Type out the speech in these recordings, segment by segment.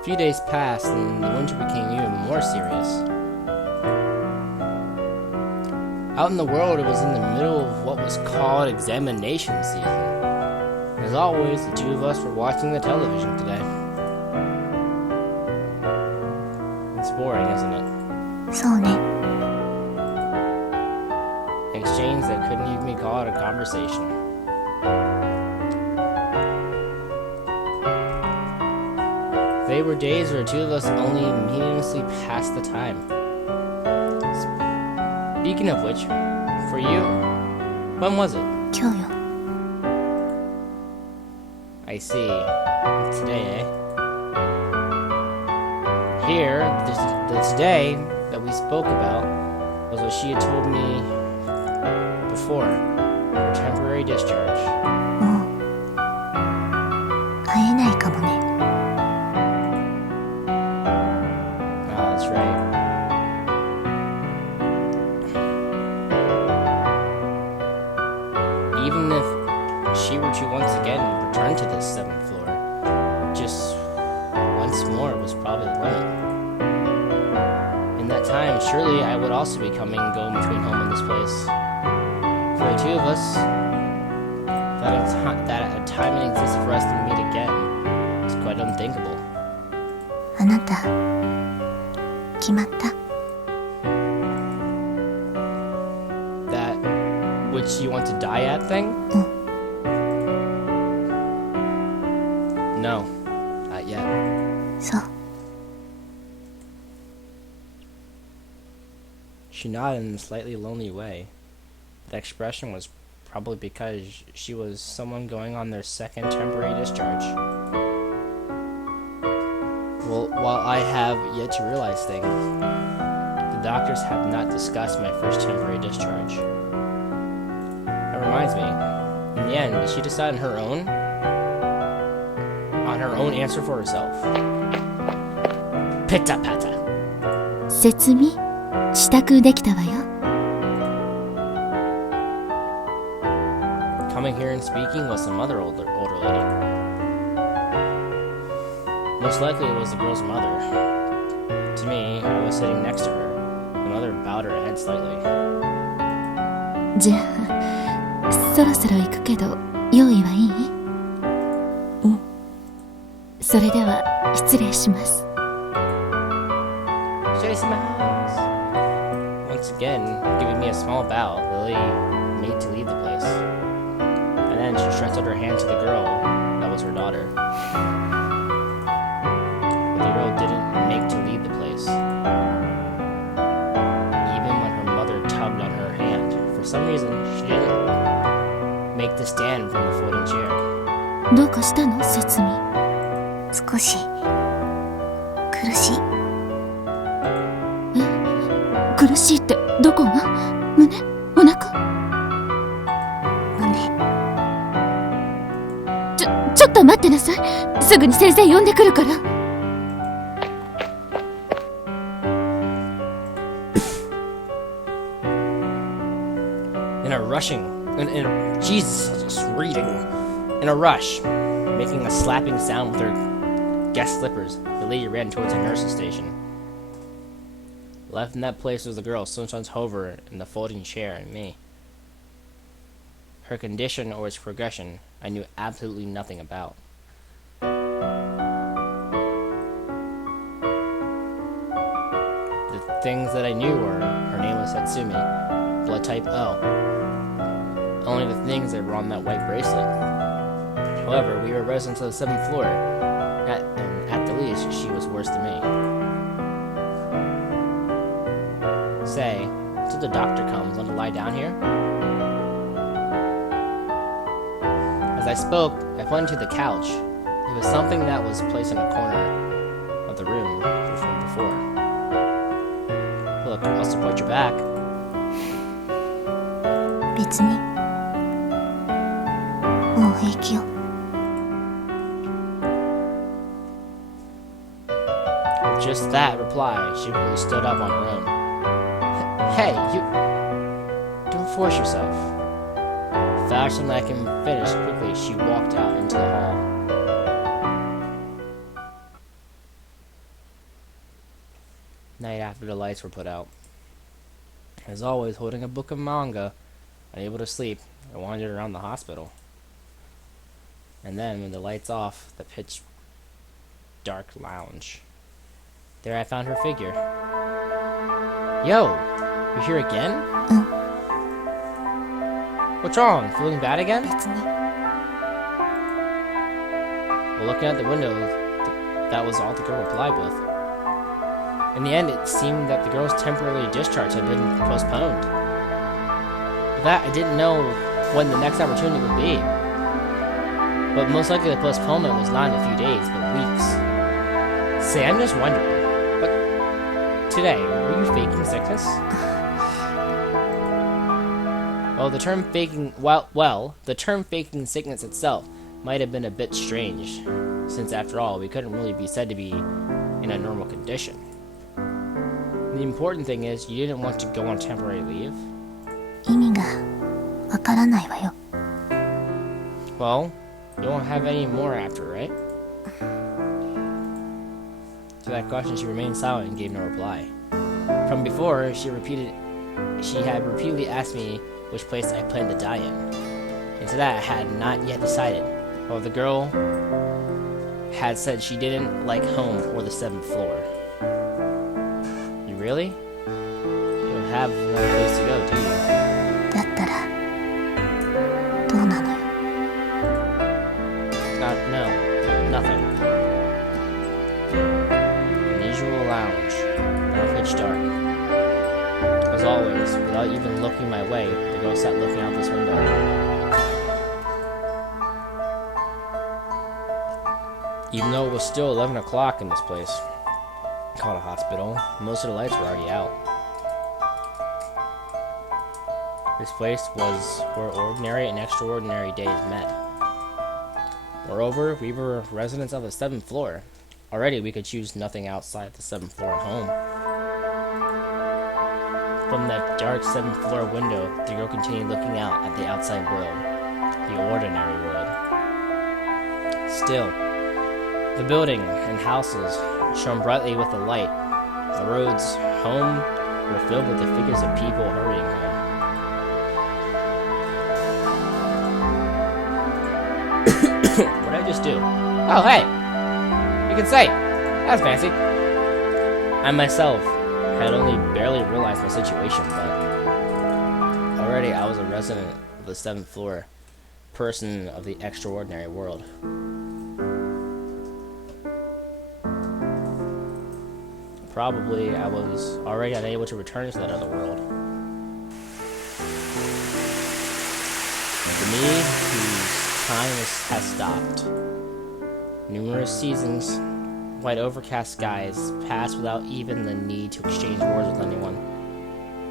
A few days passed, and the winter became even more serious. Out in the world, it was in the middle of what was called examination season. As always, the two of us were watching the television today. It's boring, isn't it? そうね。 An exchange that couldn't even be called a conversation. They were days where the two of us only meaninglessly passed the time. Speaking of which, for you, when was it? 今日よ。 I see. Today, eh? Here, the today that we spoke about was what she had told me before, her temporary discharge. もう会えないかもね。 Ah, that's right. Even if she were to once again return to this 7th floor, just once more was probably the limit. In that time, surely I would also be coming and going between home and this place. For the two of us, that a timing exists for us to meet again is quite unthinkable. あなた決まった？ That which you want to die at thing? No, not yet. そう。 She nodded in a slightly lonely way. That expression was probably because she was someone going on their 2nd temporary discharge. Well, while I have yet to realize things, the doctors have not discussed my 1st temporary discharge. That reminds me, in the end, did she decide on her own answer for herself? Pitta patta. 説明支度できたわよ。 Coming here and speaking was some other older lady. Most likely it was the girl's mother. To me, I was sitting next to her. The mother bowed her head slightly. じゃあそろそろ行くけど用意はいい？うん。それでは失礼します。 Once again, giving me a small bow, Lily made to leave the place. And then she stretched out her hand to the girl that was her daughter. But the girl didn't make to leave the place. Even when her mother tugged on her hand, for some reason, she didn't make to stand from the folding chair. どうかしたの、節美？少し苦しい。苦しいってどこが？胸？お腹？胸。ちょっと待ってなさい。すぐに先生呼んでくるから。In a Jesus, I was just reading. In a rush, making a slapping sound with her guest slippers, the lady ran towards the nurse's station. Left in that place was the girl, sometimes hover in the folding chair, and me. Her condition or its progression, I knew absolutely nothing about. The things that I knew were, her name was Setsumi, blood type O. Only the things that were on that white bracelet. However, we were residents of the 7th floor, and at the least, she was worse than me. Say, until the doctor comes, want to lie down here? As I spoke, I pointed to the couch. It was something that was placed in a corner of the room from before. Look, I'll support your back. 別にもう平気よ。 With just that reply, she quickly stood up on her own. Hey, you... Don't force yourself. Faster than I can finish quickly, she walked out into the hall. after the lights were put out. As always, holding a book of manga, unable to sleep, I wandered around the hospital. And then, when the lights off, the pitch dark lounge. There I found her figure. Yo! You're here again? What's wrong? Feeling bad again? 別に Well, looking at the window, that was all the girl replied with. In the end, it seemed that the girl's temporary discharge had been postponed. For that, I didn't know when the next opportunity would be. But most likely the postponement was not in a few days, but weeks. Say, I'm just wondering, but today, were you faking sickness? Well, the term faking sickness itself might have been a bit strange, since after all, we couldn't really be said to be in a normal condition. The important thing is, you didn't want to go on temporary leave. 意味がわからないわよ Well, you won't have any more after, right? To that question, she remained silent and gave no reply. From before, she had repeatedly asked me which place I planned to die in. And to that, I had not yet decided. Well, the girl had said she didn't like home or the 7th floor. You really? You don't have another place to go, do you? だったらどうなのよ No, nothing. Unusual lounge. Now pitch dark. As always, without even looking my way, the girl sat looking out this window. Even though it was still 11 o'clock in this place, called a hospital, most of the lights were already out. This place was where ordinary and extraordinary days met. Moreover, we were residents of the 7th floor. Already, we could choose nothing outside the 7th floor at home. From that dark 7th floor window, the girl continued looking out at the outside world, the ordinary world. Still, the building and houses shone brightly with the light. The roads home were filled with the figures of people hurrying home. What did I just do? Oh, hey! You can say! That's fancy. I myself had only barely realized my situation, but already I was a resident of the 7th floor, person of the extraordinary world. Probably I was already unable to return to that other world. For me, whose time has stopped. Numerous seasons, white overcast skies passed without even the need to exchange words with anyone.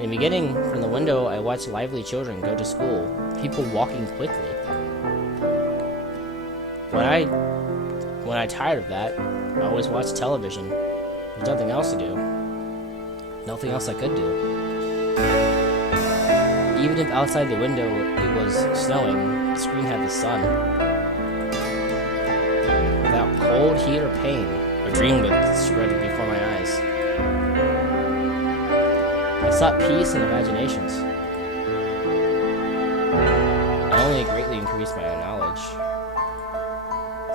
In the beginning, from the window, I watched lively children go to school, people walking quickly. When I tired of that, I always watched television. There's nothing else to do. Nothing else I could do. Even if outside the window it was snowing, the screen had the sun. Without cold, heat, or pain, a dream would spread before my eyes. I sought peace and imaginations. I only greatly increased my knowledge,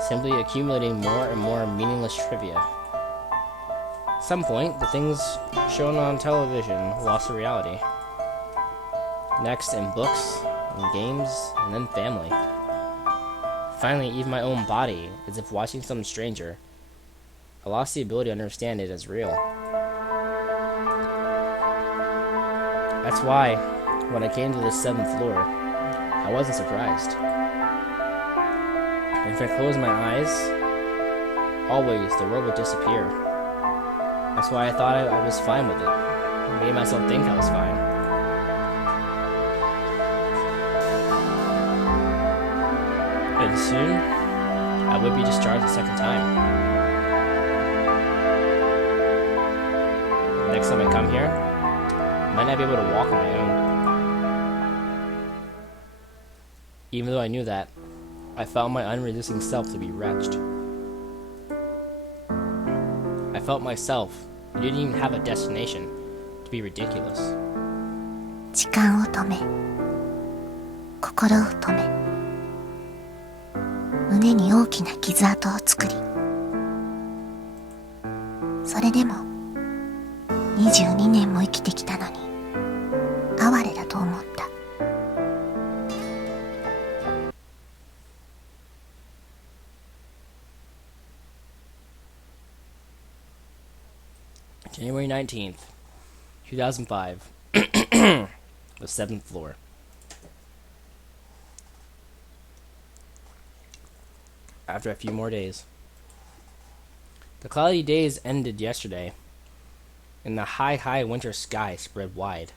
simply accumulating more and more meaningless trivia. At some point, the things shown on television lost their reality. Next, in books, in games, and then family. Finally, even my own body, as if watching some stranger, I lost the ability to understand it as real. That's why, when I came to the 7th floor, I wasn't surprised. If I closed my eyes, always the world would disappear. That's why I thought I was fine with it. I made myself think I was fine. And soon, I would be discharged a second time. Next time I come here, I might not be able to walk on my own. Even though I knew that, I felt my unresisting self to be wretched. I felt myself You didn't even have a destination. To be ridiculous. 時間を止め、心を止め、胸に大きな傷跡を作り、それでも22年も生きてきたのに哀れだと思った。January 19th, 2005. The 7th floor. After a few more days. The cloudy days ended yesterday, and the high winter sky spread wide.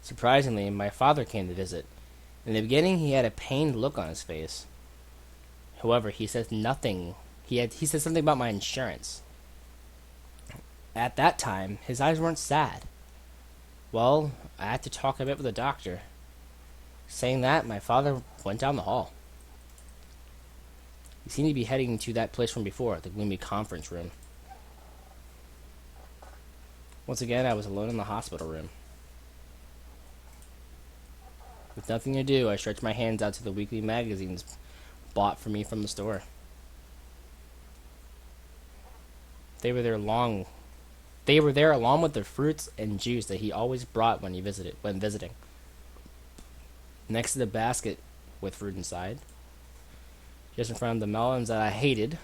Surprisingly, my father came to visit. In the beginning, he had a pained look on his face. However, he said nothing. He said something about my insurance. At that time, his eyes weren't sad. Well, I had to talk a bit with the doctor. Saying that, my father went down the hall. He seemed to be heading to that place from before, the gloomy conference room. Once again, I was alone in the hospital room. With nothing to do, I stretched my hands out to the weekly magazines bought for me from the store. They were there along with the fruits and juice that he always brought when visiting. Next to the basket with fruit inside, just in front of the melons that I hated,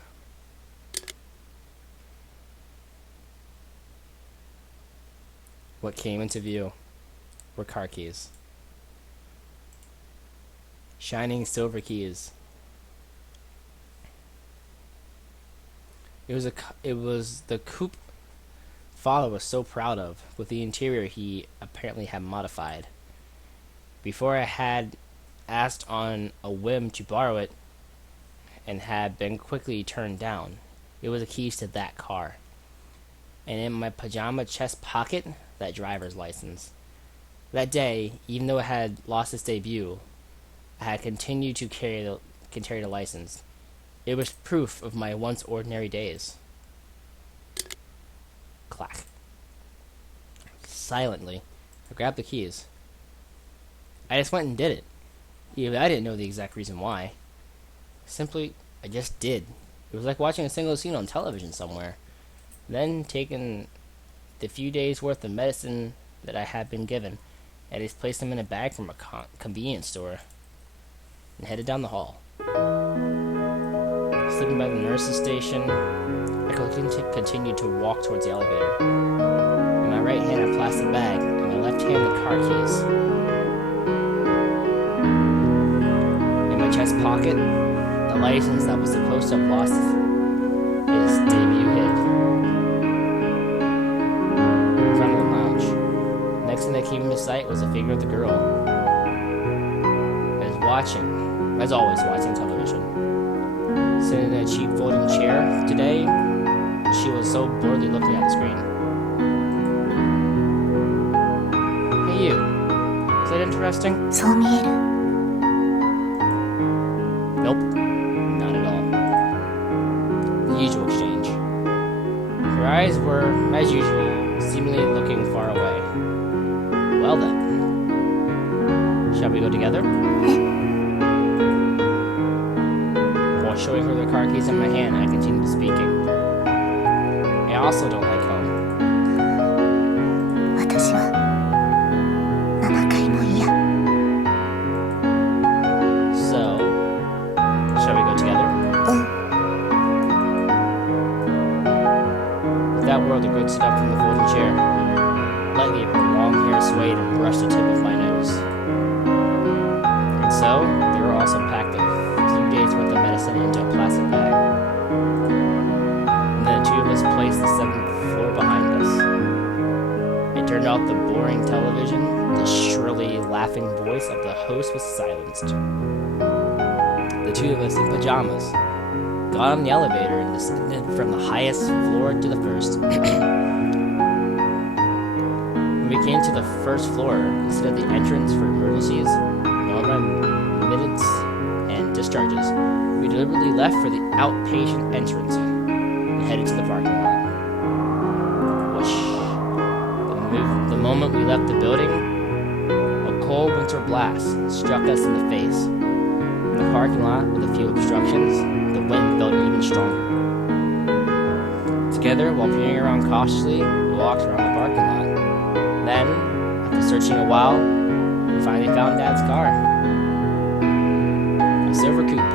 what came into view were car keys. Shining silver keys. It was the coupe father was so proud of, with the interior he apparently had modified. Before I had asked on a whim to borrow it, and had been quickly turned down. It was the keys to that car. And in my pajama chest pocket, that driver's license. That day, even though it had lost its debut, I had continued to carry the license. It was proof of my once ordinary days. Clack. Silently, I grabbed the keys. I just went and did it. Even I didn't know the exact reason why. Simply, I just did. It was like watching a single scene on television somewhere. Then, taking the few days' worth of medicine that I had been given, I just placed them in a bag from a convenience store and headed down the hall. Slipping by the nurse's station, I continued to walk towards the elevator. In my right hand, a plastic bag. In my left hand, the car keys. In my chest pocket, the license that was supposed to have lost its debut hit. In front of the lounge. Next thing that came into sight was the figure of the girl. I was watching, as always, watching television. Sitting in a cheap folding chair today, she was so boredly looking at the screen. Hey you, is that interesting? そう見える。 Nope, not at all. The usual exchange. Her eyes were, as usual, seemingly looking far away. Well then, shall we go together? While showing her the car keys in my hand, I continued speaking. I also don't like home. 私は7回も嫌。 So, shall we go together? うん。 With that word, the girl stood up from the folding chair. Lightly, her long hair swayed and brushed the tip of my nose. And so, we were also packed a few days worth of medicine into a plastic bag. And then the two of us placed the 7th floor behind us. I turned off the boring television. The shrilly laughing voice of the host was silenced. The two of us in pajamas got on the elevator and descended from the highest floor to the first. When we came to the first floor, instead of the entrance for emergencies, admittance, and discharges, we deliberately left for the outpatient entrance and headed to the parking lot. moment we left the building, a cold winter blast struck us in the face. In the parking lot, with a few obstructions, the wind felt even stronger. Together, while peering around cautiously, we walked around the parking lot. Then, after searching a while, we finally found Dad's car. A silver coupe.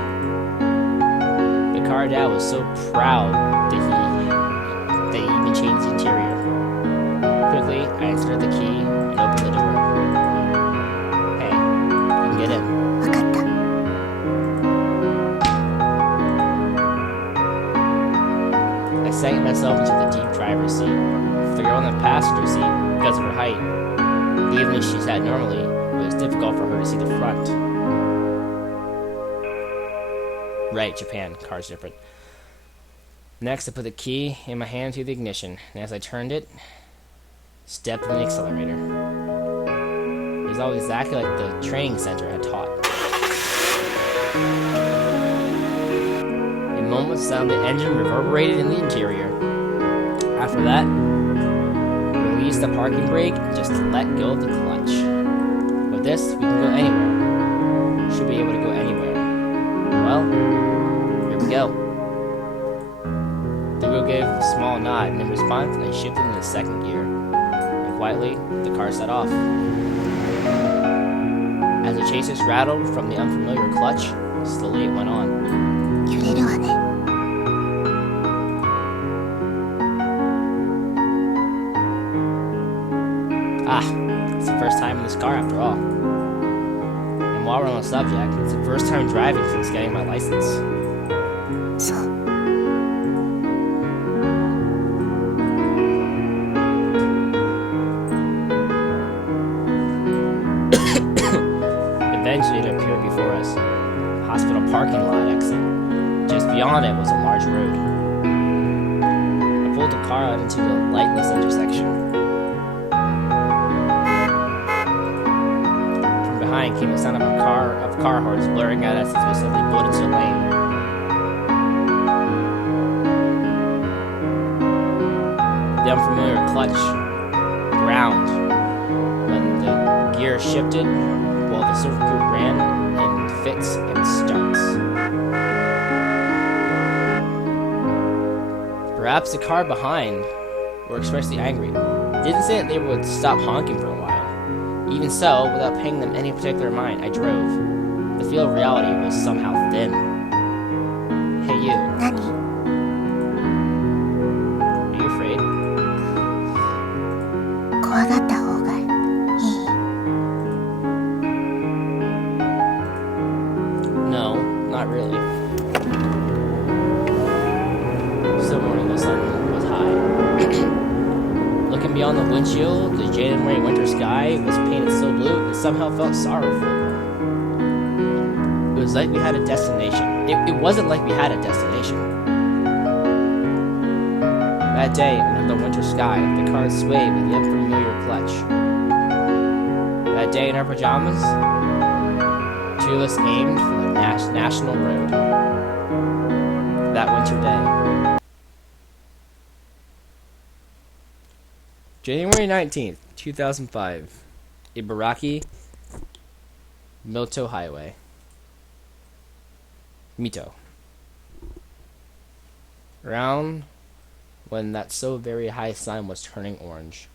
The car Dad was so proud that he even changed the interior. Quickly, I inserted the key and opened the door. Hey, you can get in. わかった。 I sank myself into the deep driver's seat. The girl in the passenger seat, because of her height, even if she sat normally, it was difficult for her to see the front. Right, Japan, car's different. Next, I put the key in my hand through the ignition, and as I turned it, stepped on the accelerator. It was all exactly like the training center had taught. In moments, the sound of the engine reverberated in the interior. After that, release the parking brake and just let go of the clutch. With this, we can go anywhere. Should be able to go anywhere. Well, here we go. The wheel gave a small nod, and in response, I shifted into second gear. And quietly, the car set off. As the chassis rattled from the unfamiliar clutch, slowly it went on. 揺れるわね。 Ah, it's the first time in this car after all. And while we're on the subject, it's the first time driving since getting my license. そう。 Eventually it appeared before us. Hospital parking lot exit. Just beyond it was a large road. I pulled the car out into the lightless intersection. From behind came the sound of car horns blaring at us as we slowly pulled into the lane. The unfamiliar clutch ground when the gear shifted while the silver coupe ran in fits and starts. Perhaps the car behind were especially angry. Didn't say that they would stop honking for a while. Even so, without paying them any particular mind, I drove. The feel of reality was somehow thin. Hey you, 何？ are you afraid? 怖がった方がいい。 No, not really. Still morning, the sun was high. Looking beyond the windshield, the January winter sky was painted so blue it somehow felt sorrowful. It was like we had a destination. It wasn't like we had a destination. That day, under the winter sky, the car swayed with the unfamiliar clutch. That day in our pajamas, two of us aimed for the national road. That winter day. January 19th, 2005. Ibaraki, Mito Highway. Mito. Around when that so very high sun was turning orange.